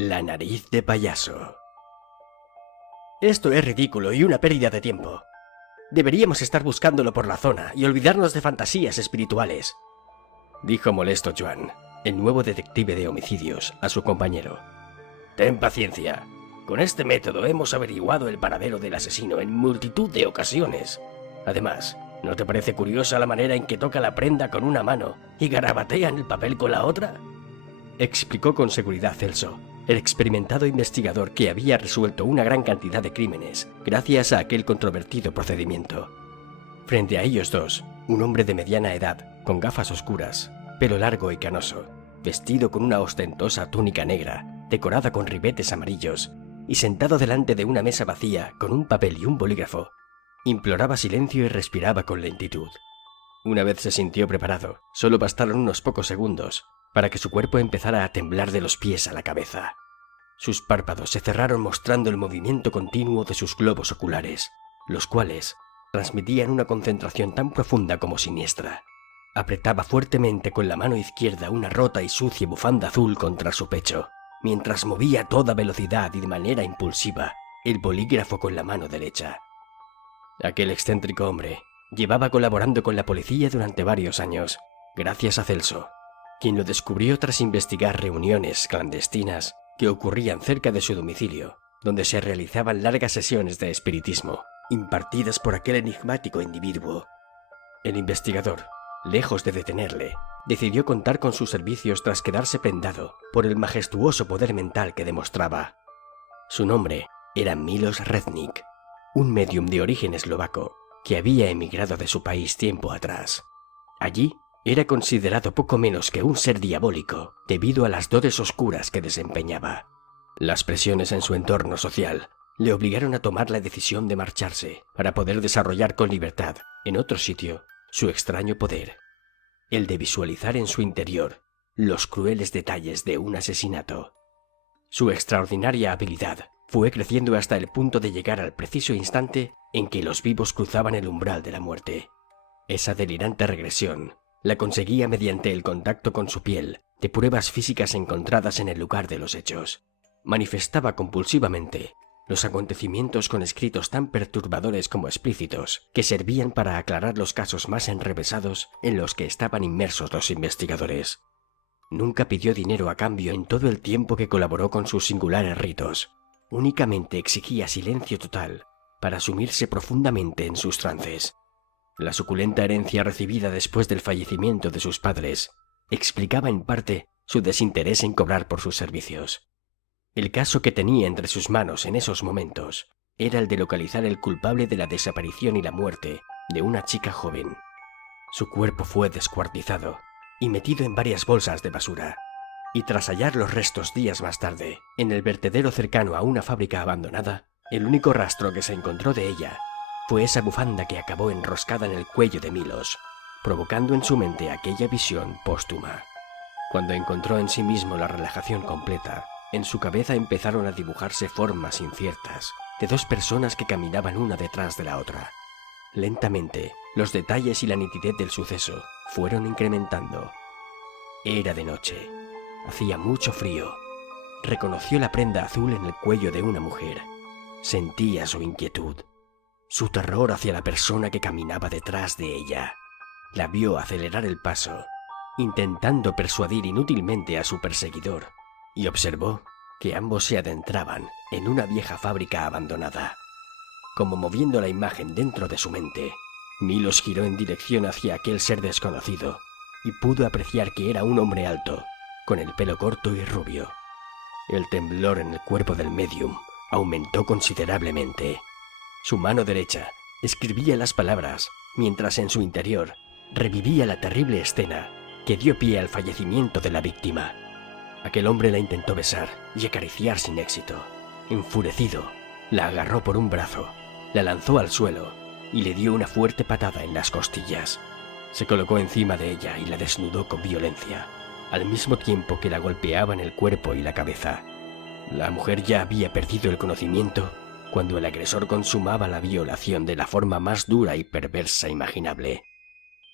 La nariz de payaso. Esto es ridículo y una pérdida de tiempo. Deberíamos estar buscándolo por la zona y olvidarnos de fantasías espirituales, dijo molesto Joan, el nuevo detective de homicidios, a su compañero. Ten paciencia. Con este método hemos averiguado el paradero del asesino en multitud de ocasiones. Además, ¿no te parece curiosa la manera en que toca la prenda con una mano y garabatea en el papel con la otra? Explicó con seguridad Celso, el experimentado investigador que había resuelto una gran cantidad de crímenes gracias a aquel controvertido procedimiento. Frente a ellos dos, un hombre de mediana edad, con gafas oscuras, pelo largo y canoso, vestido con una ostentosa túnica negra, decorada con ribetes amarillos, y sentado delante de una mesa vacía con un papel y un bolígrafo, imploraba silencio y respiraba con lentitud. Una vez se sintió preparado, solo bastaron unos pocos segundos para que su cuerpo empezara a temblar de los pies a la cabeza. Sus párpados se cerraron mostrando el movimiento continuo de sus globos oculares, los cuales transmitían una concentración tan profunda como siniestra. Apretaba fuertemente con la mano izquierda una rota y sucia bufanda azul contra su pecho, mientras movía a toda velocidad y de manera impulsiva el bolígrafo con la mano derecha. Aquel excéntrico hombre llevaba colaborando con la policía durante varios años, gracias a Celso, quien lo descubrió tras investigar reuniones clandestinas que ocurrían cerca de su domicilio, donde se realizaban largas sesiones de espiritismo, impartidas por aquel enigmático individuo. El investigador, lejos de detenerle, decidió contar con sus servicios tras quedarse prendado por el majestuoso poder mental que demostraba. Su nombre era Milos Rednik, un médium de origen eslovaco que había emigrado de su país tiempo atrás. Allí era considerado poco menos que un ser diabólico debido a las dotes oscuras que desempeñaba. Las presiones en su entorno social le obligaron a tomar la decisión de marcharse para poder desarrollar con libertad, en otro sitio, su extraño poder, el de visualizar en su interior los crueles detalles de un asesinato. Su extraordinaria habilidad fue creciendo hasta el punto de llegar al preciso instante en que los vivos cruzaban el umbral de la muerte. Esa delirante regresión la conseguía mediante el contacto con su piel de pruebas físicas encontradas en el lugar de los hechos. Manifestaba compulsivamente los acontecimientos con escritos tan perturbadores como explícitos, que servían para aclarar los casos más enrevesados en los que estaban inmersos los investigadores. Nunca pidió dinero a cambio en todo el tiempo que colaboró con sus singulares ritos. Únicamente exigía silencio total para sumirse profundamente en sus trances. La suculenta herencia recibida después del fallecimiento de sus padres explicaba en parte su desinterés en cobrar por sus servicios. El caso que tenía entre sus manos en esos momentos era el de localizar el culpable de la desaparición y la muerte de una chica joven. Su cuerpo fue descuartizado y metido en varias bolsas de basura, y tras hallar los restos días más tarde en el vertedero cercano a una fábrica abandonada, el único rastro que se encontró de ella fue esa bufanda que acabó enroscada en el cuello de Milos, provocando en su mente aquella visión póstuma. Cuando encontró en sí mismo la relajación completa, en su cabeza empezaron a dibujarse formas inciertas de dos personas que caminaban una detrás de la otra. Lentamente, los detalles y la nitidez del suceso fueron incrementando. Era de noche. Hacía mucho frío. Reconoció la prenda azul en el cuello de una mujer. Sentía su inquietud, su terror hacia la persona que caminaba detrás de ella. La vio acelerar el paso, intentando persuadir inútilmente a su perseguidor, y observó que ambos se adentraban en una vieja fábrica abandonada. Como moviendo la imagen dentro de su mente, Milos giró en dirección hacia aquel ser desconocido y pudo apreciar que era un hombre alto, con el pelo corto y rubio. El temblor en el cuerpo del médium aumentó considerablemente. Su mano derecha escribía las palabras, mientras en su interior revivía la terrible escena que dio pie al fallecimiento de la víctima. Aquel hombre la intentó besar y acariciar sin éxito. Enfurecido, la agarró por un brazo, la lanzó al suelo y le dio una fuerte patada en las costillas. Se colocó encima de ella y la desnudó con violencia, al mismo tiempo que la golpeaba en el cuerpo y la cabeza. La mujer ya había perdido el conocimiento cuando el agresor consumaba la violación de la forma más dura y perversa imaginable.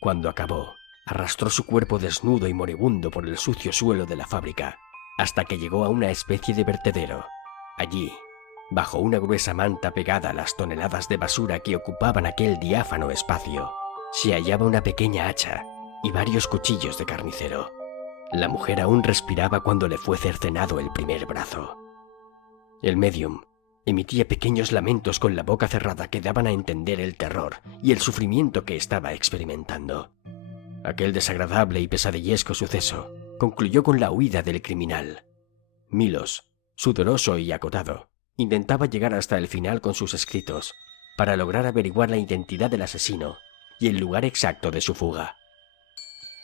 Cuando acabó, arrastró su cuerpo desnudo y moribundo por el sucio suelo de la fábrica, hasta que llegó a una especie de vertedero. Allí, bajo una gruesa manta pegada a las toneladas de basura que ocupaban aquel diáfano espacio, se hallaba una pequeña hacha y varios cuchillos de carnicero. La mujer aún respiraba cuando le fue cercenado el primer brazo. El médium emitía pequeños lamentos con la boca cerrada que daban a entender el terror y el sufrimiento que estaba experimentando. Aquel desagradable y pesadillesco suceso concluyó con la huida del criminal. Milos, sudoroso y acotado, intentaba llegar hasta el final con sus escritos para lograr averiguar la identidad del asesino y el lugar exacto de su fuga.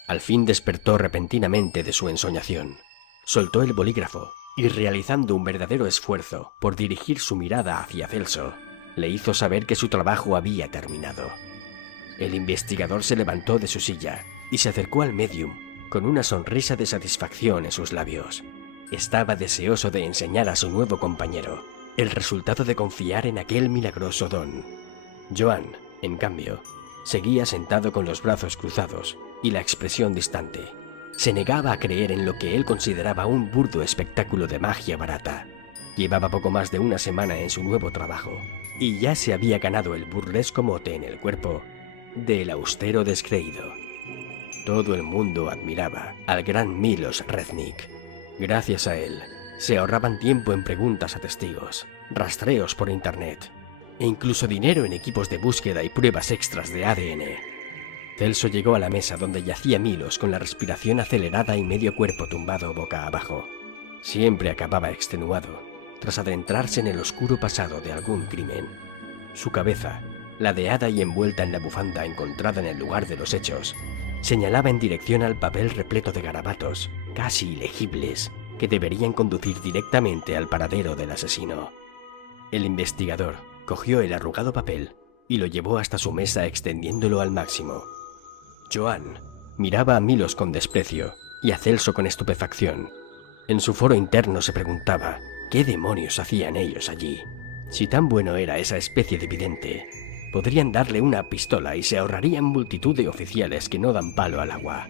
Al fin despertó repentinamente de su ensoñación. Soltó el bolígrafo y, realizando un verdadero esfuerzo por dirigir su mirada hacia Celso, le hizo saber que su trabajo había terminado. El investigador se levantó de su silla y se acercó al médium con una sonrisa de satisfacción en sus labios. Estaba deseoso de enseñar a su nuevo compañero el resultado de confiar en aquel milagroso don. Joan, en cambio, seguía sentado con los brazos cruzados y la expresión distante. Se negaba a creer en lo que él consideraba un burdo espectáculo de magia barata. Llevaba poco más de una semana en su nuevo trabajo y ya se había ganado el burlesco mote en el cuerpo del austero descreído. Todo el mundo admiraba al gran Milos Reznik. Gracias a él, se ahorraban tiempo en preguntas a testigos, rastreos por internet e incluso dinero en equipos de búsqueda y pruebas extras de ADN. Celso llegó a la mesa donde yacía Milos con la respiración acelerada y medio cuerpo tumbado boca abajo. Siempre acababa extenuado, tras adentrarse en el oscuro pasado de algún crimen. Su cabeza, ladeada y envuelta en la bufanda encontrada en el lugar de los hechos, señalaba en dirección al papel repleto de garabatos, casi ilegibles, que deberían conducir directamente al paradero del asesino. El investigador cogió el arrugado papel y lo llevó hasta su mesa extendiéndolo al máximo. Joan miraba a Milos con desprecio y a Celso con estupefacción. En su foro interno se preguntaba qué demonios hacían ellos allí. Si tan bueno era esa especie de vidente, podrían darle una pistola y se ahorrarían multitud de oficiales que no dan palo al agua.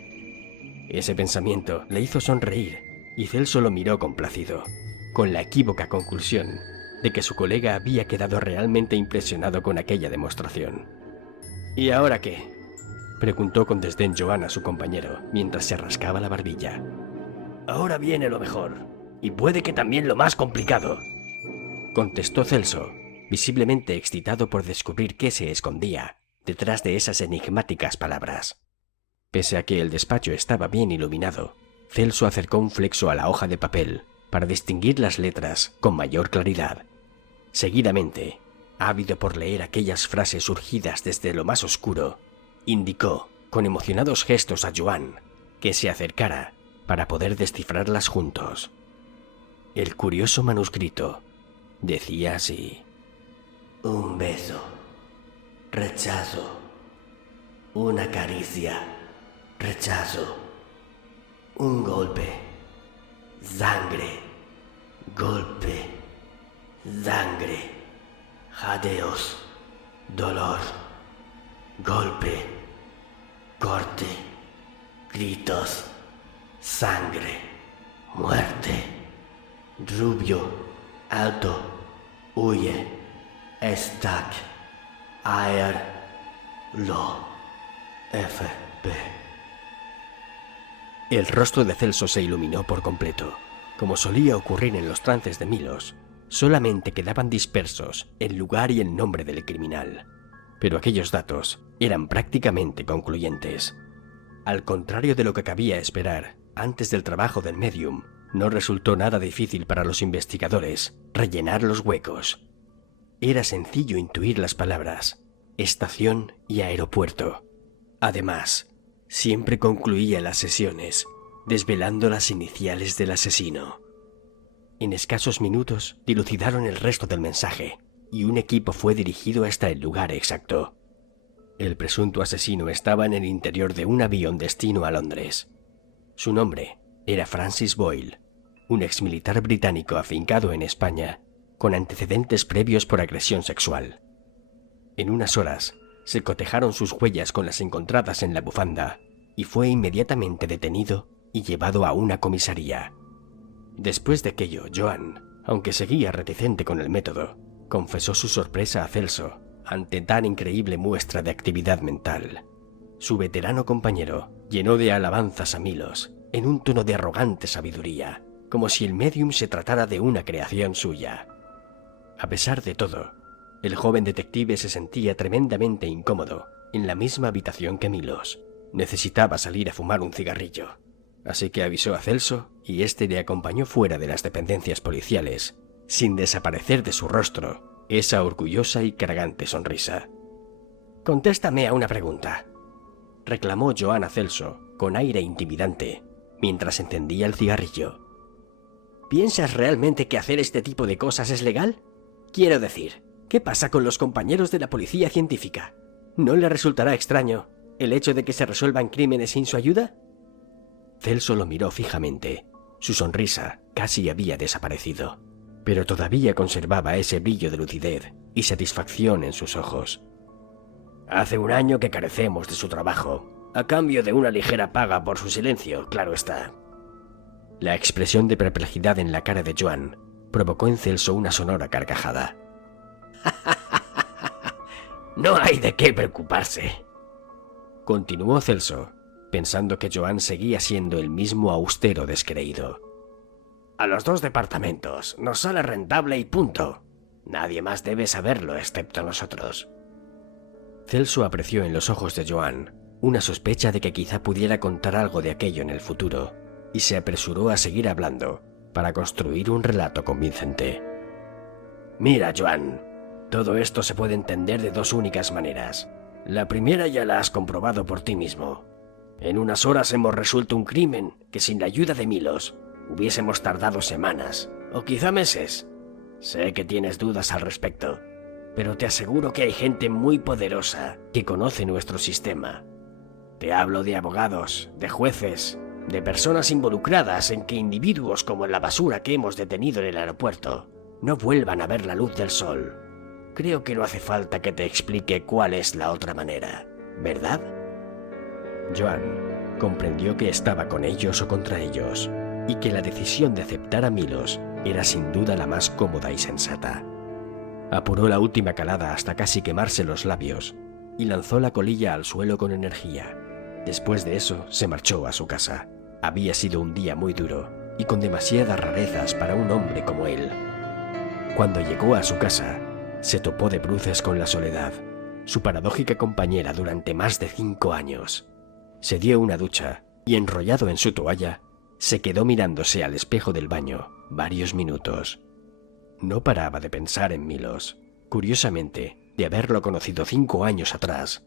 Ese pensamiento le hizo sonreír y Celso lo miró complacido, con la equívoca conclusión de que su colega había quedado realmente impresionado con aquella demostración. ¿Y ahora qué?, preguntó con desdén Joan a su compañero mientras se rascaba la barbilla. Ahora viene lo mejor, y puede que también lo más complicado, contestó Celso, visiblemente excitado por descubrir qué se escondía detrás de esas enigmáticas palabras. Pese a que el despacho estaba bien iluminado, Celso acercó un flexo a la hoja de papel para distinguir las letras con mayor claridad. Seguidamente, ávido por leer aquellas frases surgidas desde lo más oscuro, indicó con emocionados gestos a Joan que se acercara para poder descifrarlas juntos. El curioso manuscrito decía así: un beso, rechazo, una caricia, rechazo, un golpe, sangre, golpe, sangre, jadeos, dolor, golpe, corte, gritos, sangre, muerte, rubio, alto, huye, stack, air, lo, FP. El rostro de Celso se iluminó por completo. Como solía ocurrir en los trances de Milos, solamente quedaban dispersos el lugar y el nombre del criminal. Pero aquellos datos eran prácticamente concluyentes. Al contrario de lo que cabía esperar, antes del trabajo del médium, no resultó nada difícil para los investigadores rellenar los huecos. Era sencillo intuir las palabras estación y aeropuerto. Además, siempre concluía las sesiones desvelando las iniciales del asesino. En escasos minutos dilucidaron el resto del mensaje y un equipo fue dirigido hasta el lugar exacto. El presunto asesino estaba en el interior de un avión destino a Londres. Su nombre era Francis Boyle. un exmilitar británico afincado en España, con antecedentes previos por agresión sexual. En unas horas, se cotejaron sus huellas con las encontradas en la bufanda y fue inmediatamente detenido y llevado a una comisaría. Después de aquello, Joan, aunque seguía reticente con el método, confesó su sorpresa a Celso ante tan increíble muestra de actividad mental. Su veterano compañero llenó de alabanzas a Milos en un tono de arrogante sabiduría, como si el médium se tratara de una creación suya. A pesar de todo, el joven detective se sentía tremendamente incómodo en la misma habitación que Milos. Necesitaba salir a fumar un cigarrillo, así que avisó a Celso y éste le acompañó fuera de las dependencias policiales, sin desaparecer de su rostro esa orgullosa y cargante sonrisa. «Contéstame a una pregunta», reclamó Joan a Celso con aire intimidante, mientras encendía el cigarrillo. «¿Piensas realmente que hacer este tipo de cosas es legal? Quiero decir, ¿qué pasa con los compañeros de la policía científica? ¿No le resultará extraño el hecho de que se resuelvan crímenes sin su ayuda?» Celso lo miró fijamente. Su sonrisa casi había desaparecido, pero todavía conservaba ese brillo de lucidez y satisfacción en sus ojos. «Hace un año que carecemos de su trabajo, a cambio de una ligera paga por su silencio, claro está». La expresión de perplejidad en la cara de Joan provocó en Celso una sonora carcajada. «No hay de qué preocuparse», continuó Celso, pensando que Joan seguía siendo el mismo austero descreído. «A los dos departamentos nos sale rentable y punto. Nadie más debe saberlo excepto nosotros». Celso apreció en los ojos de Joan una sospecha de que quizá pudiera contar algo de aquello en el futuro, y se apresuró a seguir hablando para construir un relato convincente. «Mira, Joan, todo esto se puede entender de dos únicas maneras. La primera ya la has comprobado por ti mismo. En unas horas hemos resuelto un crimen que sin la ayuda de Milos hubiésemos tardado semanas, o quizá meses. Sé que tienes dudas al respecto, pero te aseguro que hay gente muy poderosa que conoce nuestro sistema. Te hablo de abogados, de jueces, de personas involucradas en que individuos como la basura que hemos detenido en el aeropuerto no vuelvan a ver la luz del sol. Creo que no hace falta que te explique cuál es la otra manera, ¿verdad?» Joan comprendió que estaba con ellos o contra ellos, y que la decisión de aceptar a Milos era sin duda la más cómoda y sensata. Apuró la última calada hasta casi quemarse los labios, y lanzó la colilla al suelo con energía. Después de eso se marchó a su casa. Había sido un día muy duro, y con demasiadas rarezas para un hombre como él. Cuando llegó a su casa, se topó de bruces con la soledad, su paradójica compañera durante más de 5 años. Se dio una ducha y, enrollado en su toalla, se quedó mirándose al espejo del baño varios minutos. No paraba de pensar en Milos. Curiosamente, de haberlo conocido 5 años atrás,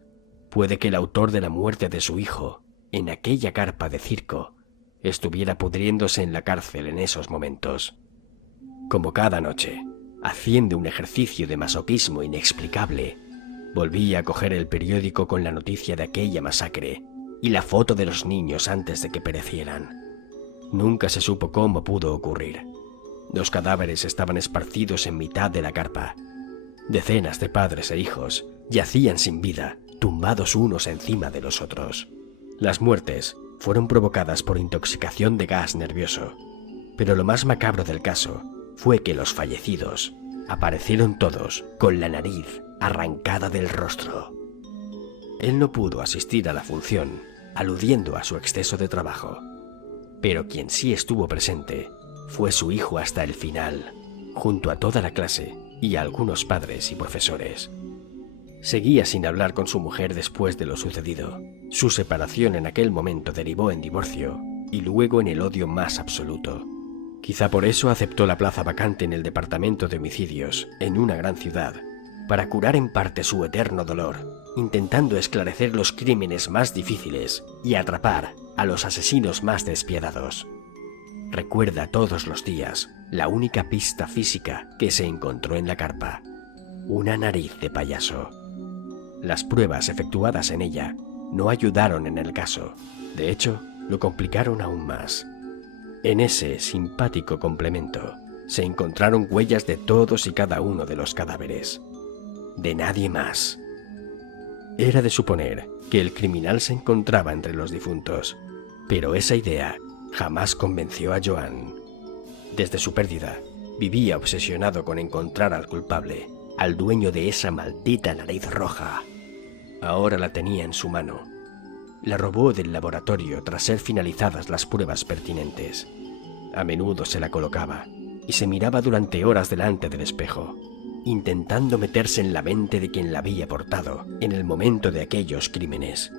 puede que el autor de la muerte de su hijo, en aquella carpa de circo, estuviera pudriéndose en la cárcel en esos momentos. Como cada noche, haciendo un ejercicio de masoquismo inexplicable, volvía a coger el periódico con la noticia de aquella masacre y la foto de los niños antes de que perecieran. Nunca se supo cómo pudo ocurrir. Los cadáveres estaban esparcidos en mitad de la carpa. Decenas de padres e hijos yacían sin vida, tumbados unos encima de los otros. Las muertes fueron provocadas por intoxicación de gas nervioso, pero lo más macabro del caso fue que los fallecidos aparecieron todos con la nariz arrancada del rostro. Él no pudo asistir a la función, aludiendo a su exceso de trabajo, pero quien sí estuvo presente fue su hijo hasta el final, junto a toda la clase y a algunos padres y profesores. Seguía sin hablar con su mujer después de lo sucedido. Su separación en aquel momento derivó en divorcio y luego en el odio más absoluto. Quizá por eso aceptó la plaza vacante en el departamento de homicidios en una gran ciudad, para curar en parte su eterno dolor, intentando esclarecer los crímenes más difíciles y atrapar a los asesinos más despiadados. Recuerda todos los días la única pista física que se encontró en la carpa: una nariz de payaso. Las pruebas efectuadas en ella no ayudaron en el caso. De hecho, lo complicaron aún más. En ese simpático complemento se encontraron huellas de todos y cada uno de los cadáveres. De nadie más. Era de suponer que el criminal se encontraba entre los difuntos, pero esa idea jamás convenció a Joan. Desde su pérdida, vivía obsesionado con encontrar al culpable, al dueño de esa maldita nariz roja. Ahora la tenía en su mano. La robó del laboratorio tras ser finalizadas las pruebas pertinentes. A menudo se la colocaba y se miraba durante horas delante del espejo, intentando meterse en la mente de quien la había portado en el momento de aquellos crímenes.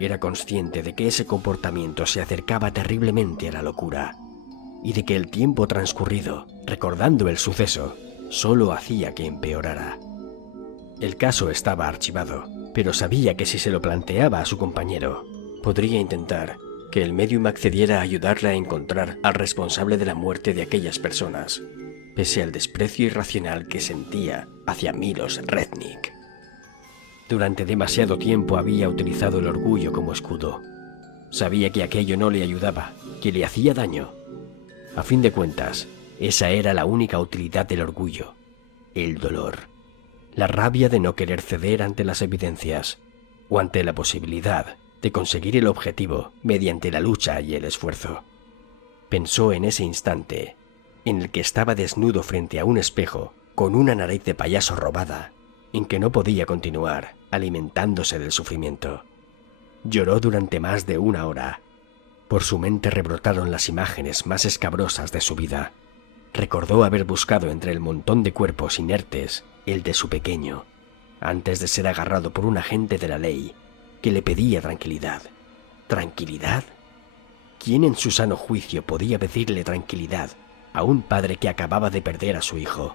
Era consciente de que ese comportamiento se acercaba terriblemente a la locura y de que el tiempo transcurrido, recordando el suceso, solo hacía que empeorara. El caso estaba archivado, pero sabía que si se lo planteaba a su compañero, podría intentar que el médium accediera a ayudarle a encontrar al responsable de la muerte de aquellas personas, pese al desprecio irracional que sentía hacia Milos Rednick. Durante demasiado tiempo había utilizado el orgullo como escudo. Sabía que aquello no le ayudaba, que le hacía daño. A fin de cuentas, esa era la única utilidad del orgullo: el dolor, la rabia de no querer ceder ante las evidencias o ante la posibilidad de conseguir el objetivo mediante la lucha y el esfuerzo. Pensó en ese instante en el que estaba desnudo frente a un espejo con una nariz de payaso robada, en que no podía continuar alimentándose del sufrimiento. Lloró durante más de una hora. Por su mente rebrotaron las imágenes más escabrosas de su vida. Recordó haber buscado entre el montón de cuerpos inertes el de su pequeño, antes de ser agarrado por un agente de la ley que le pedía tranquilidad. ¿Tranquilidad? ¿Quién en su sano juicio podía pedirle tranquilidad a un padre que acababa de perder a su hijo?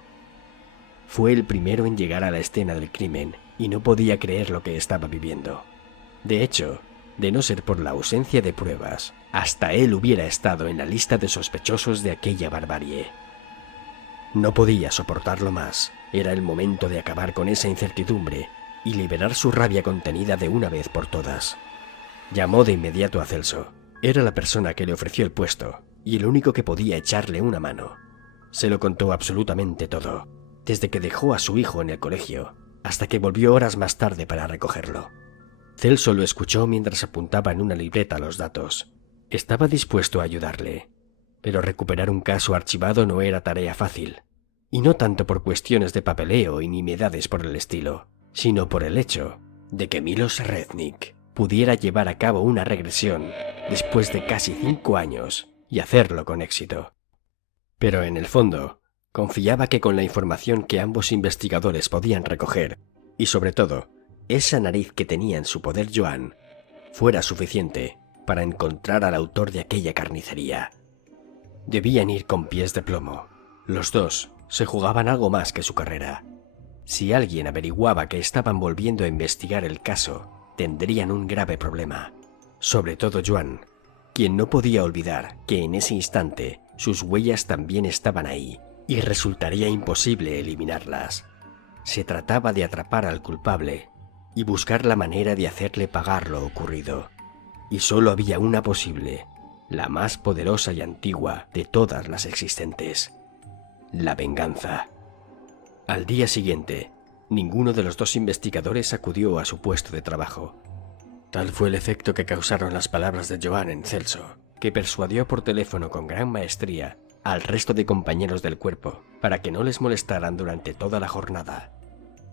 Fue el primero en llegar a la escena del crimen y no podía creer lo que estaba viviendo. De hecho, de no ser por la ausencia de pruebas, hasta él hubiera estado en la lista de sospechosos de aquella barbarie. No podía soportarlo más. Era el momento de acabar con esa incertidumbre y liberar su rabia contenida de una vez por todas. Llamó de inmediato a Celso. Era la persona que le ofreció el puesto y el único que podía echarle una mano. Se lo contó absolutamente todo, desde que dejó a su hijo en el colegio hasta que volvió horas más tarde para recogerlo. Celso lo escuchó mientras apuntaba en una libreta los datos. Estaba dispuesto a ayudarle, pero recuperar un caso archivado no era tarea fácil, y no tanto por cuestiones de papeleo y nimiedades por el estilo, sino por el hecho de que Milos Rednick pudiera llevar a cabo una regresión después de casi 5 años y hacerlo con éxito. Pero en el fondo, confiaba que con la información que ambos investigadores podían recoger, y sobre todo, esa nariz que tenía en su poder Joan, fuera suficiente para encontrar al autor de aquella carnicería. Debían ir con pies de plomo. Los dos se jugaban algo más que su carrera. Si alguien averiguaba que estaban volviendo a investigar el caso, tendrían un grave problema. Sobre todo Joan, quien no podía olvidar que en ese instante sus huellas también estaban ahí y resultaría imposible eliminarlas. Se trataba de atrapar al culpable y buscar la manera de hacerle pagar lo ocurrido. Y solo había una posible, la más poderosa y antigua de todas las existentes: la venganza. Al día siguiente, ninguno de los dos investigadores acudió a su puesto de trabajo. Tal fue el efecto que causaron las palabras de Joan en Celso, que persuadió por teléfono con gran maestría al resto de compañeros del cuerpo para que no les molestaran durante toda la jornada.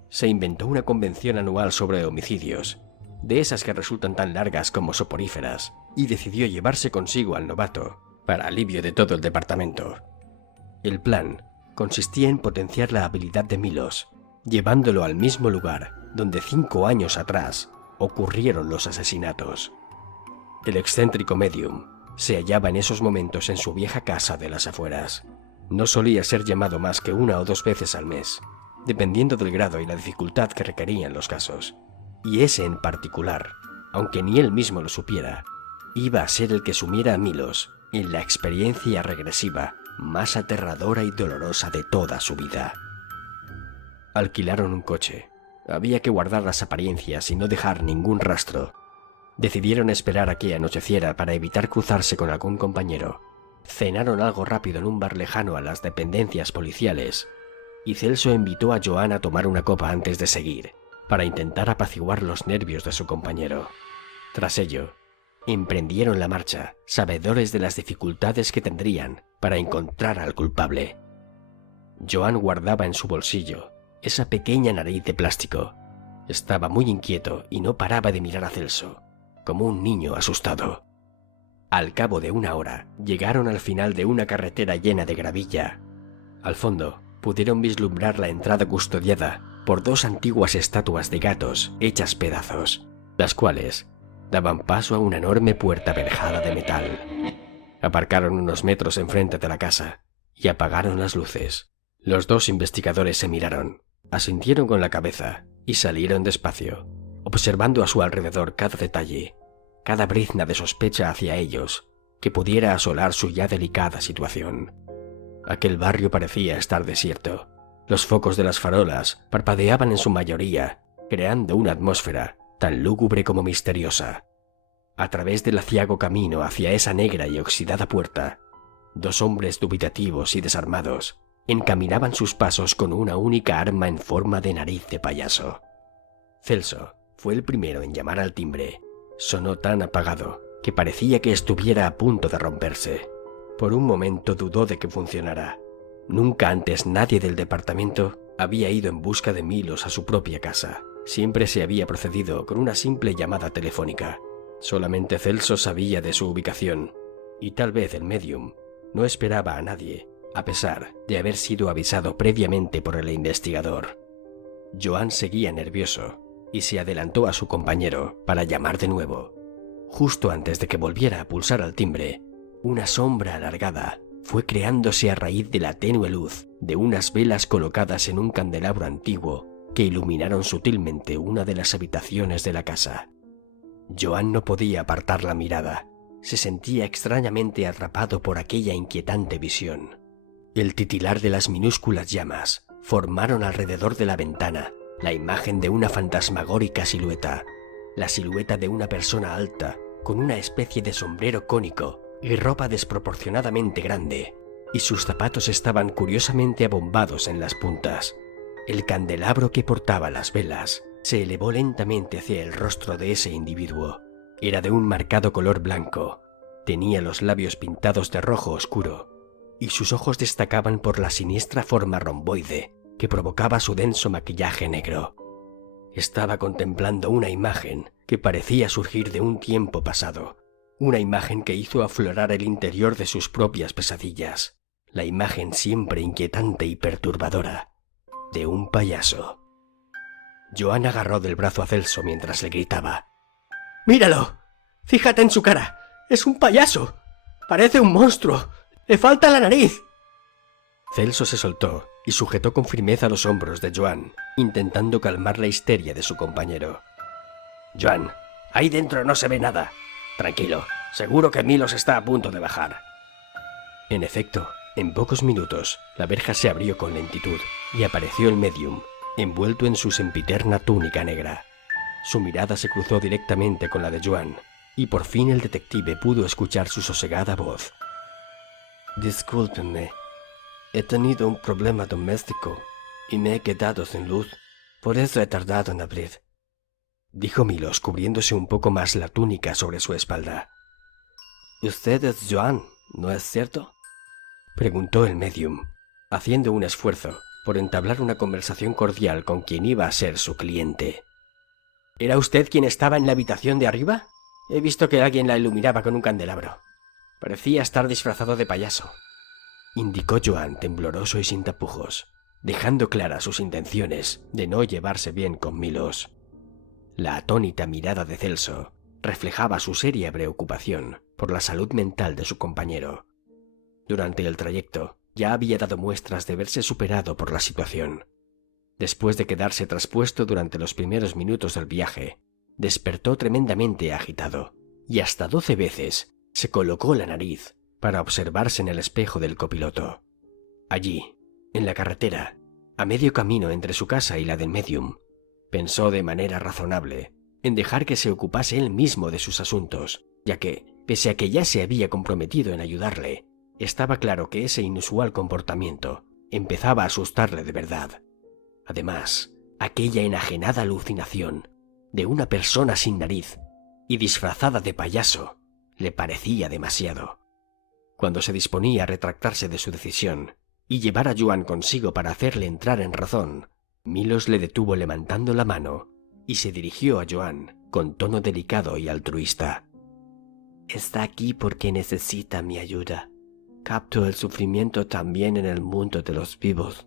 Se inventó una convención anual sobre homicidios, de esas que resultan tan largas como soporíferas, y decidió llevarse consigo al novato, para alivio de todo el departamento. El plan consistía en potenciar la habilidad de Milos, llevándolo al mismo lugar donde 5 años atrás ocurrieron los asesinatos. El excéntrico medium se hallaba en esos momentos en su vieja casa de las afueras. No solía ser llamado más que 1 o 2 veces al mes, dependiendo del grado y la dificultad que requerían los casos. Y ese en particular, aunque ni él mismo lo supiera, iba a ser el que sumiera a Milos en la experiencia regresiva más aterradora y dolorosa de toda su vida. Alquilaron un coche. Había que guardar las apariencias y no dejar ningún rastro. Decidieron esperar a que anocheciera para evitar cruzarse con algún compañero. Cenaron algo rápido en un bar lejano a las dependencias policiales, y Celso invitó a Joan a tomar una copa antes de seguir, para intentar apaciguar los nervios de su compañero. Tras ello, emprendieron la marcha, sabedores de las dificultades que tendrían para encontrar al culpable. Joan guardaba en su bolsillo esa pequeña nariz de plástico. Estaba muy inquieto y no paraba de mirar a Celso, como un niño asustado. Al cabo de una hora, llegaron al final de una carretera llena de gravilla. Al fondo, pudieron vislumbrar la entrada custodiada por dos antiguas estatuas de gatos hechas pedazos, las cuales daban paso a una enorme puerta verjada de metal. Aparcaron unos metros enfrente de la casa y apagaron las luces. Los dos investigadores se miraron, asintieron con la cabeza y salieron despacio, observando a su alrededor cada detalle, cada brizna de sospecha hacia ellos que pudiera asolar su ya delicada situación. Aquel barrio parecía estar desierto. Los focos de las farolas parpadeaban en su mayoría, creando una atmósfera tan lúgubre como misteriosa. A través del aciago camino hacia esa negra y oxidada puerta, dos hombres dubitativos y desarmados encaminaban sus pasos con una única arma en forma de nariz de payaso. Celso fue el primero en llamar al timbre. Sonó tan apagado que parecía que estuviera a punto de romperse. Por un momento dudó de que funcionara. Nunca antes nadie del departamento había ido en busca de Milos a su propia casa. Siempre se había procedido con una simple llamada telefónica. Solamente Celso sabía de su ubicación, y tal vez el médium no esperaba a nadie, a pesar de haber sido avisado previamente por el investigador. Joan seguía nervioso y se adelantó a su compañero para llamar de nuevo. Justo antes de que volviera a pulsar al timbre, una sombra alargada fue creándose a raíz de la tenue luz de unas velas colocadas en un candelabro antiguo que iluminaron sutilmente una de las habitaciones de la casa. Joan no podía apartar la mirada. Se sentía extrañamente atrapado por aquella inquietante visión. El titilar de las minúsculas llamas formaron alrededor de la ventana la imagen de una fantasmagórica silueta, la silueta de una persona alta, con una especie de sombrero cónico y ropa desproporcionadamente grande, y sus zapatos estaban curiosamente abombados en las puntas. El candelabro que portaba las velas se elevó lentamente hacia el rostro de ese individuo. Era de un marcado color blanco, tenía los labios pintados de rojo oscuro, y sus ojos destacaban por la siniestra forma romboide que provocaba su denso maquillaje negro. Estaba contemplando una imagen que parecía surgir de un tiempo pasado, una imagen que hizo aflorar el interior de sus propias pesadillas, la imagen siempre inquietante y perturbadora de un payaso. Joan agarró del brazo a Celso mientras le gritaba: «¡Míralo! ¡Fíjate en su cara! ¡Es un payaso! ¡Parece un monstruo! ¡Le falta la nariz!». Celso se soltó y sujetó con firmeza los hombros de Joan, intentando calmar la histeria de su compañero. «Joan, ahí dentro no se ve nada. Tranquilo, seguro que Milos está a punto de bajar». En efecto, en pocos minutos, la verja se abrió con lentitud y apareció el médium, envuelto en su sempiterna túnica negra. Su mirada se cruzó directamente con la de Joan, y por fin el detective pudo escuchar su sosegada voz. «Discúlpenme, he tenido un problema doméstico y me he quedado sin luz, por eso he tardado en abrir», dijo Milos cubriéndose un poco más la túnica sobre su espalda. «Usted es Joan, ¿no es cierto?», preguntó el médium, haciendo un esfuerzo por entablar una conversación cordial con quien iba a ser su cliente. «¿Era usted quien estaba en la habitación de arriba? He visto que alguien la iluminaba con un candelabro. Parecía estar disfrazado de payaso», indicó Joan tembloroso y sin tapujos, dejando claras sus intenciones de no llevarse bien con Milos. La atónita mirada de Celso reflejaba su seria preocupación por la salud mental de su compañero. Durante el trayecto ya había dado muestras de verse superado por la situación. Después de quedarse traspuesto durante los primeros minutos del viaje, despertó tremendamente agitado, y hasta 12 veces se colocó la nariz para observarse en el espejo del copiloto. Allí, en la carretera, a medio camino entre su casa y la del médium, pensó de manera razonable en dejar que se ocupase él mismo de sus asuntos, ya que, pese a que ya se había comprometido en ayudarle, Estaba claro que ese inusual comportamiento empezaba a asustarle de verdad. Además, aquella enajenada alucinación de una persona sin nariz y disfrazada de payaso le parecía demasiado. Cuando se disponía a retractarse de su decisión y llevar a Joan consigo para hacerle entrar en razón, Milos le detuvo levantando la mano y se dirigió a Joan con tono delicado y altruista. «Está aquí porque necesita mi ayuda. Capto el sufrimiento también en el mundo de los vivos.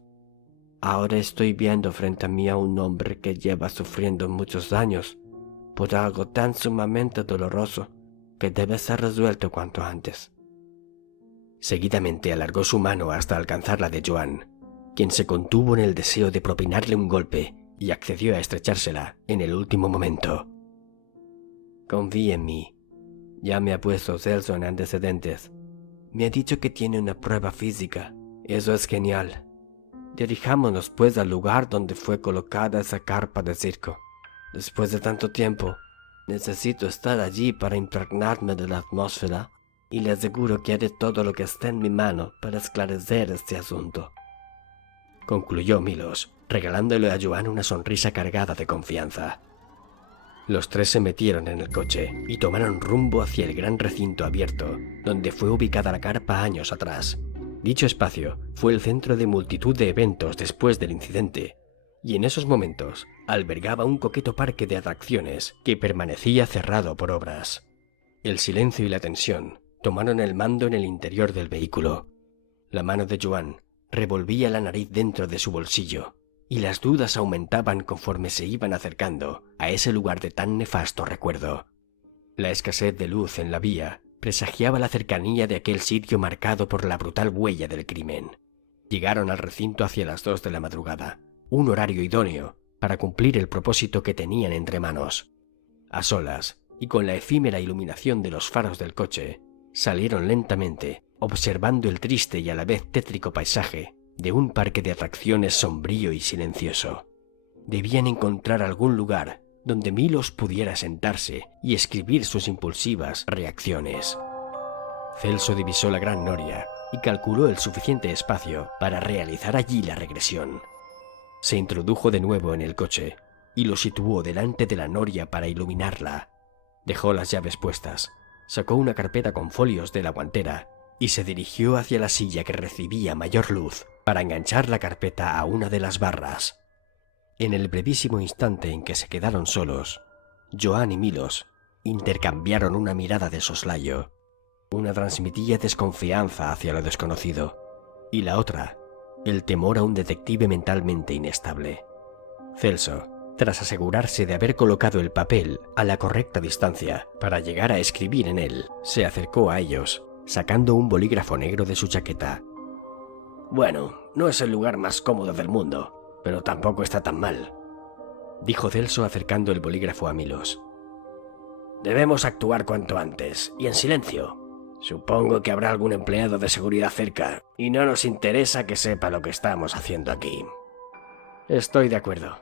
Ahora estoy viendo frente a mí a un hombre que lleva sufriendo muchos años por algo tan sumamente doloroso que debe ser resuelto cuanto antes». Seguidamente alargó su mano hasta alcanzar la de Joan, quien se contuvo en el deseo de propinarle un golpe y accedió a estrechársela en el último momento. «Confíe en mí. Ya me ha puesto Celso en antecedentes. Me ha dicho que tiene una prueba física. Eso es genial. Dirijámonos pues al lugar donde fue colocada esa carpa de circo. Después de tanto tiempo, necesito estar allí para impregnarme de la atmósfera y le aseguro que haré todo lo que esté en mi mano para esclarecer este asunto», concluyó Milos, regalándole a Joan una sonrisa cargada de confianza. Los tres se metieron en el coche y tomaron rumbo hacia el gran recinto abierto, donde fue ubicada la carpa años atrás. Dicho espacio fue el centro de multitud de eventos después del incidente, y en esos momentos albergaba un coqueto parque de atracciones que permanecía cerrado por obras. El silencio y la tensión tomaron el mando en el interior del vehículo. La mano de Joan revolvía la nariz dentro de su bolsillo, y las dudas aumentaban conforme se iban acercando a ese lugar de tan nefasto recuerdo. La escasez de luz en la vía presagiaba la cercanía de aquel sitio marcado por la brutal huella del crimen. Llegaron al recinto hacia las 2 de la madrugada, un horario idóneo para cumplir el propósito que tenían entre manos. A solas, y con la efímera iluminación de los faros del coche, salieron lentamente, observando el triste y a la vez tétrico paisaje de un parque de atracciones sombrío y silencioso. Debían encontrar algún lugar donde Milos pudiera sentarse y escribir sus impulsivas reacciones. Celso divisó la gran noria y calculó el suficiente espacio para realizar allí la regresión. Se introdujo de nuevo en el coche y lo situó delante de la noria para iluminarla. Dejó las llaves puestas, sacó una carpeta con folios de la guantera y se dirigió hacia la silla que recibía mayor luz para enganchar la carpeta a una de las barras. En el brevísimo instante en que se quedaron solos, Joan y Milos intercambiaron una mirada de soslayo. Una transmitía desconfianza hacia lo desconocido, y la otra, el temor a un detective mentalmente inestable. Celso, tras asegurarse de haber colocado el papel a la correcta distancia para llegar a escribir en él, se acercó a ellos, sacando un bolígrafo negro de su chaqueta. «Bueno, no es el lugar más cómodo del mundo, pero tampoco está tan mal», dijo Celso acercando el bolígrafo a Milos. «Debemos actuar cuanto antes, y en silencio. Supongo que habrá algún empleado de seguridad cerca, y no nos interesa que sepa lo que estamos haciendo aquí». «Estoy de acuerdo»,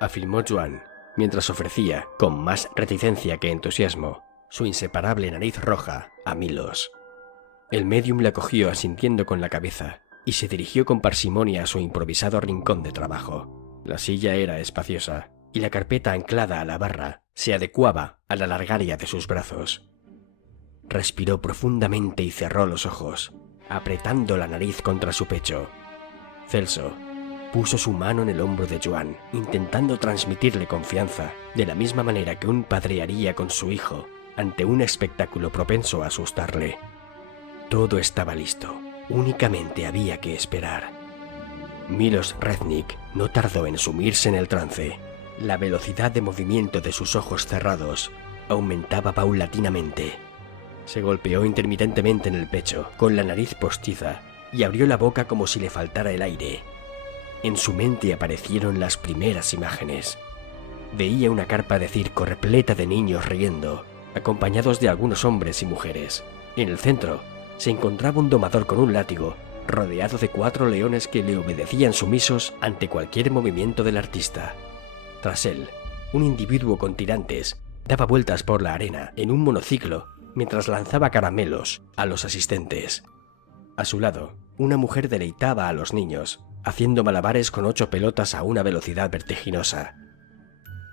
afirmó Joan, mientras ofrecía, con más reticencia que entusiasmo, su inseparable nariz roja a Milos. El médium la cogió asintiendo con la cabeza y se dirigió con parsimonia a su improvisado rincón de trabajo. La silla era espaciosa y la carpeta anclada a la barra se adecuaba a la largaria de sus brazos. Respiró profundamente y cerró los ojos, apretando la nariz contra su pecho. Celso puso su mano en el hombro de Joan, intentando transmitirle confianza, de la misma manera que un padre haría con su hijo ante un espectáculo propenso a asustarle. Todo estaba listo, únicamente había que esperar. Milos Reznik no tardó en sumirse en el trance. La velocidad de movimiento de sus ojos cerrados aumentaba paulatinamente. Se golpeó intermitentemente en el pecho, con la nariz postiza, y abrió la boca como si le faltara el aire. En su mente aparecieron las primeras imágenes. Veía una carpa de circo repleta de niños riendo, acompañados de algunos hombres y mujeres. En el centro se encontraba un domador con un látigo, rodeado de 4 leones que le obedecían sumisos ante cualquier movimiento del artista. Tras él, un individuo con tirantes daba vueltas por la arena en un monociclo mientras lanzaba caramelos a los asistentes. A su lado, una mujer deleitaba a los niños, haciendo malabares con 8 pelotas a una velocidad vertiginosa.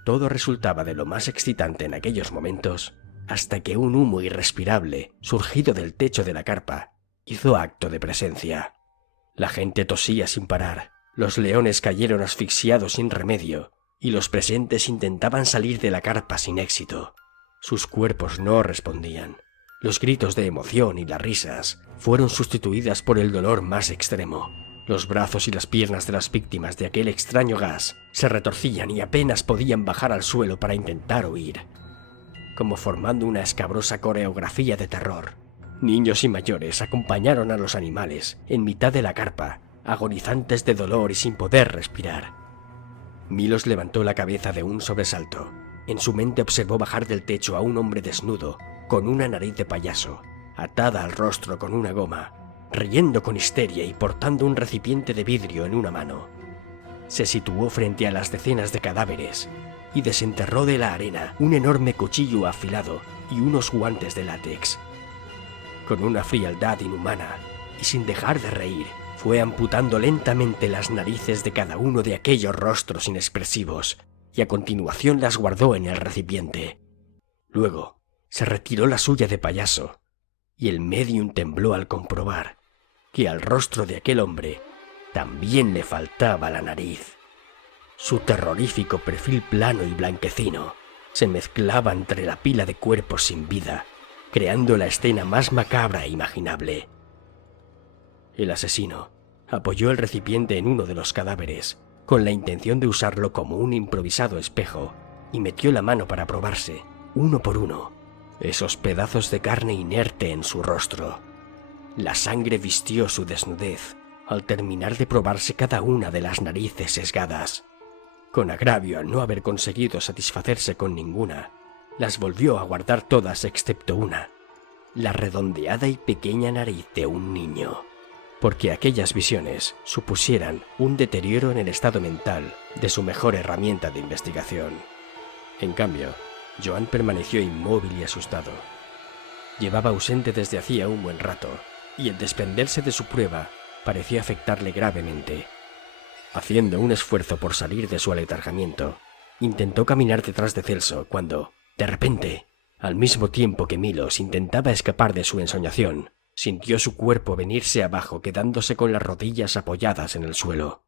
Todo resultaba de lo más excitante en aquellos momentos, hasta que un humo irrespirable, surgido del techo de la carpa, hizo acto de presencia. La gente tosía sin parar, los leones cayeron asfixiados sin remedio, y los presentes intentaban salir de la carpa sin éxito. Sus cuerpos no respondían. Los gritos de emoción y las risas fueron sustituidas por el dolor más extremo. Los brazos y las piernas de las víctimas de aquel extraño gas se retorcían y apenas podían bajar al suelo para intentar huir. Como formando una escabrosa coreografía de terror, niños y mayores acompañaron a los animales en mitad de la carpa, agonizantes de dolor y sin poder respirar. Milos levantó la cabeza de un sobresalto. En su mente observó bajar del techo a un hombre desnudo, con una nariz de payaso, atada al rostro con una goma, riendo con histeria y portando un recipiente de vidrio en una mano. Se situó frente a las decenas de cadáveres y desenterró de la arena un enorme cuchillo afilado y unos guantes de látex. Con una frialdad inhumana y sin dejar de reír, fue amputando lentamente las narices de cada uno de aquellos rostros inexpresivos y a continuación las guardó en el recipiente. Luego se retiró la suya de payaso y el médium tembló al comprobar que al rostro de aquel hombre también le faltaba la nariz. Su terrorífico perfil plano y blanquecino se mezclaba entre la pila de cuerpos sin vida, creando la escena más macabra e imaginable. El asesino apoyó el recipiente en uno de los cadáveres, con la intención de usarlo como un improvisado espejo, y metió la mano para probarse, uno por uno, esos pedazos de carne inerte en su rostro. La sangre vistió su desnudez al terminar de probarse cada una de las narices sesgadas. Con agravio al no haber conseguido satisfacerse con ninguna, las volvió a guardar todas excepto una, la redondeada y pequeña nariz de un niño, porque aquellas visiones supusieran un deterioro en el estado mental de su mejor herramienta de investigación. En cambio, Joan permaneció inmóvil y asustado. Llevaba ausente desde hacía un buen rato, y el desprenderse de su prueba parecía afectarle gravemente. Haciendo un esfuerzo por salir de su aletargamiento, intentó caminar detrás de Celso cuando, de repente, al mismo tiempo que Milos intentaba escapar de su ensoñación, sintió su cuerpo venirse abajo quedándose con las rodillas apoyadas en el suelo.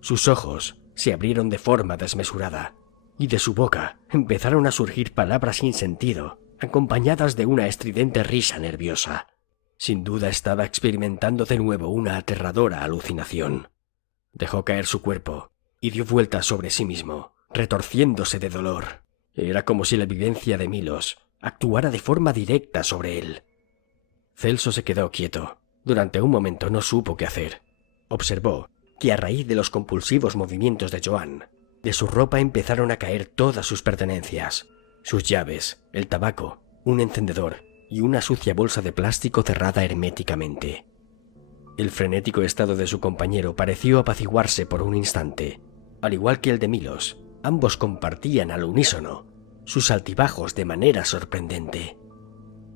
Sus ojos se abrieron de forma desmesurada, y de su boca empezaron a surgir palabras sin sentido, acompañadas de una estridente risa nerviosa. Sin duda estaba experimentando de nuevo una aterradora alucinación. Dejó caer su cuerpo y dio vueltas sobre sí mismo, retorciéndose de dolor. Era como si la vivencia de Milos actuara de forma directa sobre él. Celso se quedó quieto. Durante un momento no supo qué hacer. Observó que a raíz de los compulsivos movimientos de Joan, de su ropa empezaron a caer todas sus pertenencias, sus llaves, el tabaco, un encendedor y una sucia bolsa de plástico cerrada herméticamente. El frenético estado de su compañero pareció apaciguarse por un instante. Al igual que el de Milos, ambos compartían al unísono sus altibajos de manera sorprendente.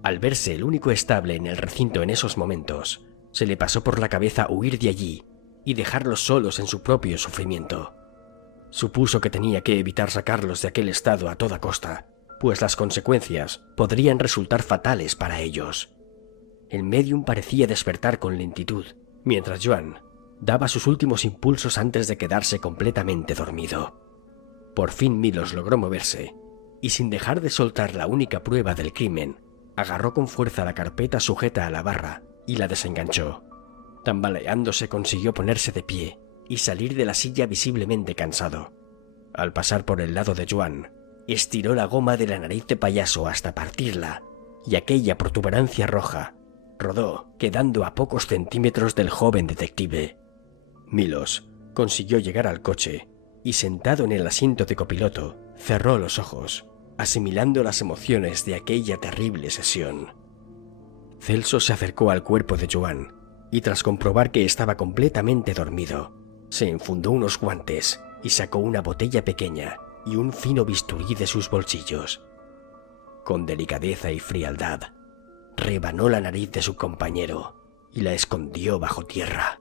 Al verse el único estable en el recinto en esos momentos, se le pasó por la cabeza huir de allí y dejarlos solos en su propio sufrimiento. Supuso que tenía que evitar sacarlos de aquel estado a toda costa, pues las consecuencias podrían resultar fatales para ellos. El médium parecía despertar con lentitud, mientras Joan daba sus últimos impulsos antes de quedarse completamente dormido. Por fin Milos logró moverse, y sin dejar de soltar la única prueba del crimen, agarró con fuerza la carpeta sujeta a la barra y la desenganchó. Tambaleándose consiguió ponerse de pie y salir de la silla visiblemente cansado. Al pasar por el lado de Joan, estiró la goma de la nariz de payaso hasta partirla, y aquella protuberancia roja rodó, quedando a pocos centímetros del joven detective. Milos consiguió llegar al coche y, sentado en el asiento de copiloto, cerró los ojos, asimilando las emociones de aquella terrible sesión. Celso se acercó al cuerpo de Joan y, tras comprobar que estaba completamente dormido, se enfundó unos guantes y sacó una botella pequeña y un fino bisturí de sus bolsillos. Con delicadeza y frialdad, rebanó la nariz de su compañero y la escondió bajo tierra.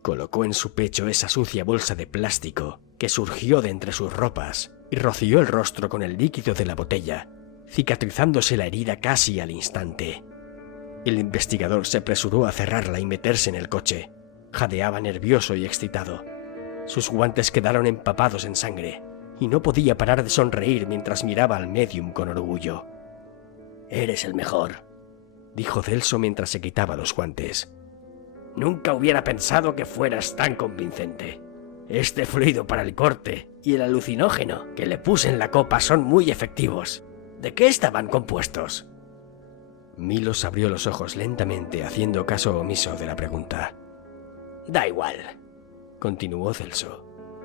Colocó en su pecho esa sucia bolsa de plástico que surgió de entre sus ropas y roció el rostro con el líquido de la botella, cicatrizándose la herida casi al instante. El investigador se apresuró a cerrarla y meterse en el coche. Jadeaba nervioso y excitado. Sus guantes quedaron empapados en sangre y no podía parar de sonreír mientras miraba al médium con orgullo. «Eres el mejor», dijo Celso mientras se quitaba los guantes. «Nunca hubiera pensado que fueras tan convincente. Este fluido para el corte y el alucinógeno que le puse en la copa son muy efectivos. ¿De qué estaban compuestos?» Milos abrió los ojos lentamente, haciendo caso omiso de la pregunta. «Da igual», continuó Celso.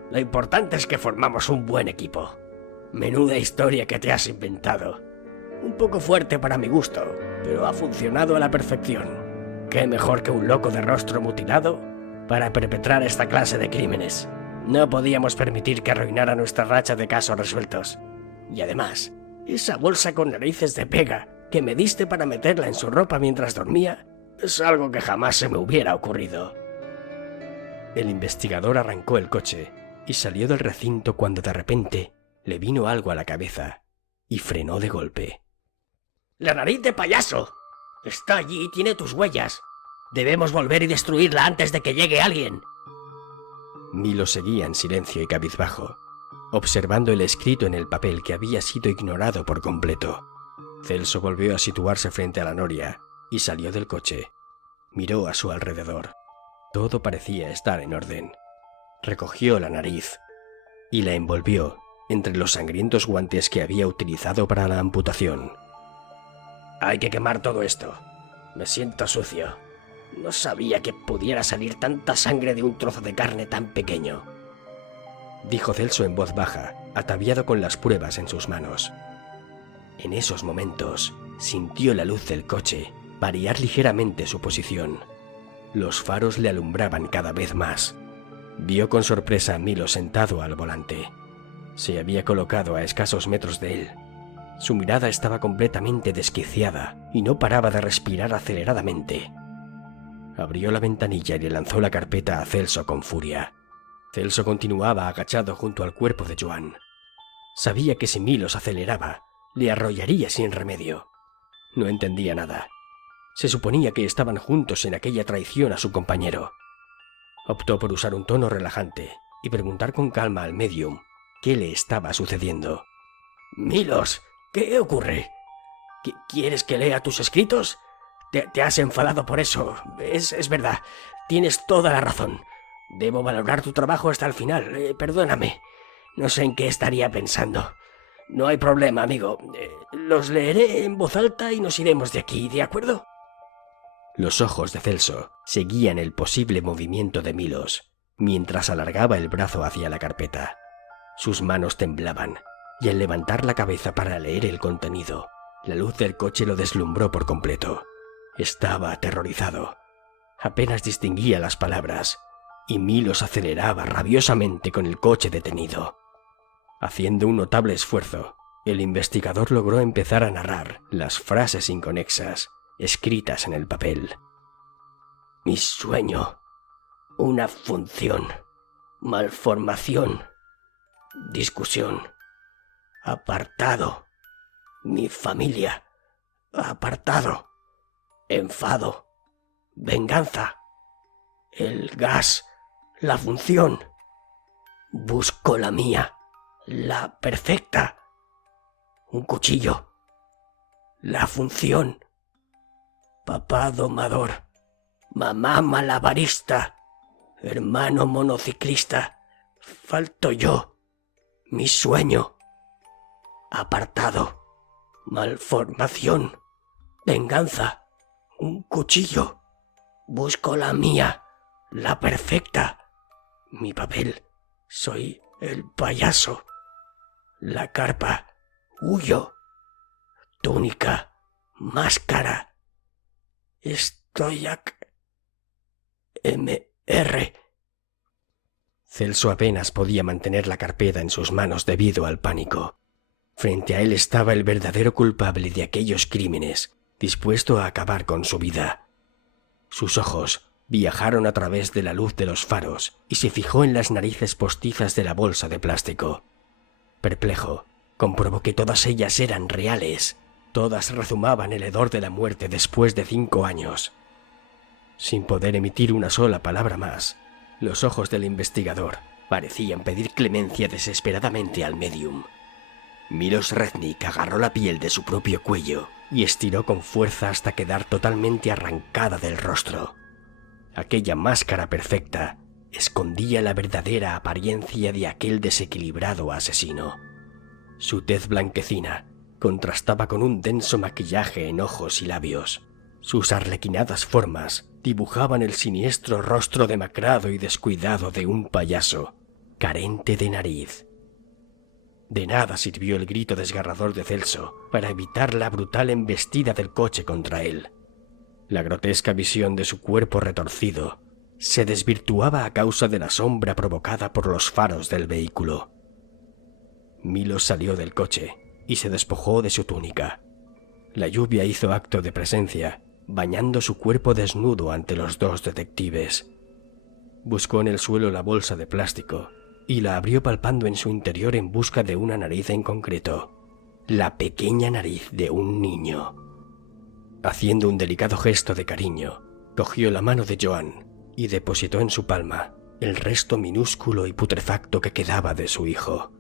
«Lo importante es que formamos un buen equipo. Menuda historia que te has inventado. Un poco fuerte para mi gusto, pero ha funcionado a la perfección. ¿Qué mejor que un loco de rostro mutilado para perpetrar esta clase de crímenes? No podíamos permitir que arruinara nuestra racha de casos resueltos. Y además, esa bolsa con narices de pega que me diste para meterla en su ropa mientras dormía es algo que jamás se me hubiera ocurrido». El investigador arrancó el coche y salió del recinto cuando de repente le vino algo a la cabeza y frenó de golpe. «¡La nariz de payaso! Está allí y tiene tus huellas. Debemos volver y destruirla antes de que llegue alguien». Milo seguía en silencio y cabizbajo, observando el escrito en el papel que había sido ignorado por completo. Celso volvió a situarse frente a la noria y salió del coche. Miró a su alrededor. Todo parecía estar en orden. Recogió la nariz y la envolvió entre los sangrientos guantes que había utilizado para la amputación. «Hay que quemar todo esto. Me siento sucio. No sabía que pudiera salir tanta sangre de un trozo de carne tan pequeño», dijo Celso en voz baja, ataviado con las pruebas en sus manos. En esos momentos sintió la luz del coche variar ligeramente su posición. Los faros le alumbraban cada vez más. Vio con sorpresa a Milo sentado al volante. Se había colocado a escasos metros de él. Su mirada estaba completamente desquiciada y no paraba de respirar aceleradamente. Abrió la ventanilla y le lanzó la carpeta a Celso con furia. Celso continuaba agachado junto al cuerpo de Joan. Sabía que si Milos aceleraba, le arrollaría sin remedio. No entendía nada. Se suponía que estaban juntos en aquella traición a su compañero. Optó por usar un tono relajante y preguntar con calma al médium qué le estaba sucediendo. «Milos, ¿qué ocurre? ¿Quieres que lea tus escritos? Te has enfadado por eso. Es verdad, tienes toda la razón. Debo valorar tu trabajo hasta el final. Perdóname. No sé en qué estaría pensando. No hay problema, amigo. Los leeré en voz alta y nos iremos de aquí, ¿de acuerdo?» Los ojos de Celso seguían el posible movimiento de Milos mientras alargaba el brazo hacia la carpeta. Sus manos temblaban y al levantar la cabeza para leer el contenido, la luz del coche lo deslumbró por completo. Estaba aterrorizado. Apenas distinguía las palabras y Milos aceleraba rabiosamente con el coche detenido. Haciendo un notable esfuerzo, el investigador logró empezar a narrar las frases inconexas escritas en el papel. «Mi sueño, una función, malformación, discusión, apartado, mi familia, apartado, enfado, venganza, el gas, la función, busco la mía, la perfecta, un cuchillo, la función, papá domador, mamá malabarista, hermano monociclista, falto yo, mi sueño, apartado, malformación, venganza, un cuchillo, busco la mía, la perfecta, mi papel, soy el payaso, la carpa, huyo, túnica, máscara, estoy MR. Celso apenas podía mantener la carpeta en sus manos debido al pánico. Frente a él estaba el verdadero culpable de aquellos crímenes, dispuesto a acabar con su vida. Sus ojos viajaron a través de la luz de los faros y se fijó en las narices postizas de la bolsa de plástico. Perplejo, comprobó que todas ellas eran reales. Todas rezumaban el hedor de la muerte después de 5 años. Sin poder emitir una sola palabra más, los ojos del investigador parecían pedir clemencia desesperadamente al médium. Milos Reznik agarró la piel de su propio cuello y estiró con fuerza hasta quedar totalmente arrancada del rostro. Aquella máscara perfecta escondía la verdadera apariencia de aquel desequilibrado asesino. Su tez blanquecina contrastaba con un denso maquillaje en ojos y labios. Sus arlequinadas formas dibujaban el siniestro rostro demacrado y descuidado de un payaso, carente de nariz. De nada sirvió el grito desgarrador de Celso para evitar la brutal embestida del coche contra él. La grotesca visión de su cuerpo retorcido se desvirtuaba a causa de la sombra provocada por los faros del vehículo. Milos salió del coche y se despojó de su túnica. La lluvia hizo acto de presencia, bañando su cuerpo desnudo ante los 2 detectives. Buscó en el suelo la bolsa de plástico y la abrió palpando en su interior en busca de una nariz en concreto, la pequeña nariz de un niño. Haciendo un delicado gesto de cariño, cogió la mano de Joan y depositó en su palma el resto minúsculo y putrefacto que quedaba de su hijo.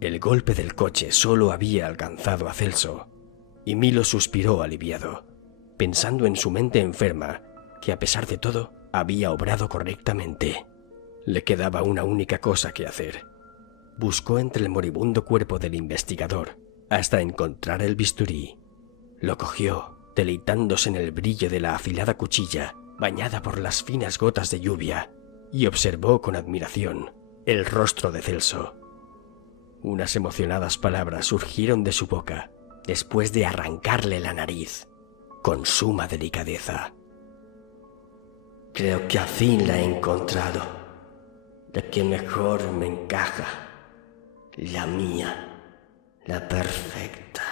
El golpe del coche solo había alcanzado a Celso, y Milo suspiró aliviado, pensando en su mente enferma que a pesar de todo había obrado correctamente. Le quedaba una única cosa que hacer. Buscó entre el moribundo cuerpo del investigador hasta encontrar el bisturí. Lo cogió, deleitándose en el brillo de la afilada cuchilla bañada por las finas gotas de lluvia, y observó con admiración el rostro de Celso. Unas emocionadas palabras surgieron de su boca después de arrancarle la nariz con suma delicadeza. Creo que al fin la he encontrado, la que mejor me encaja, la mía, la perfecta.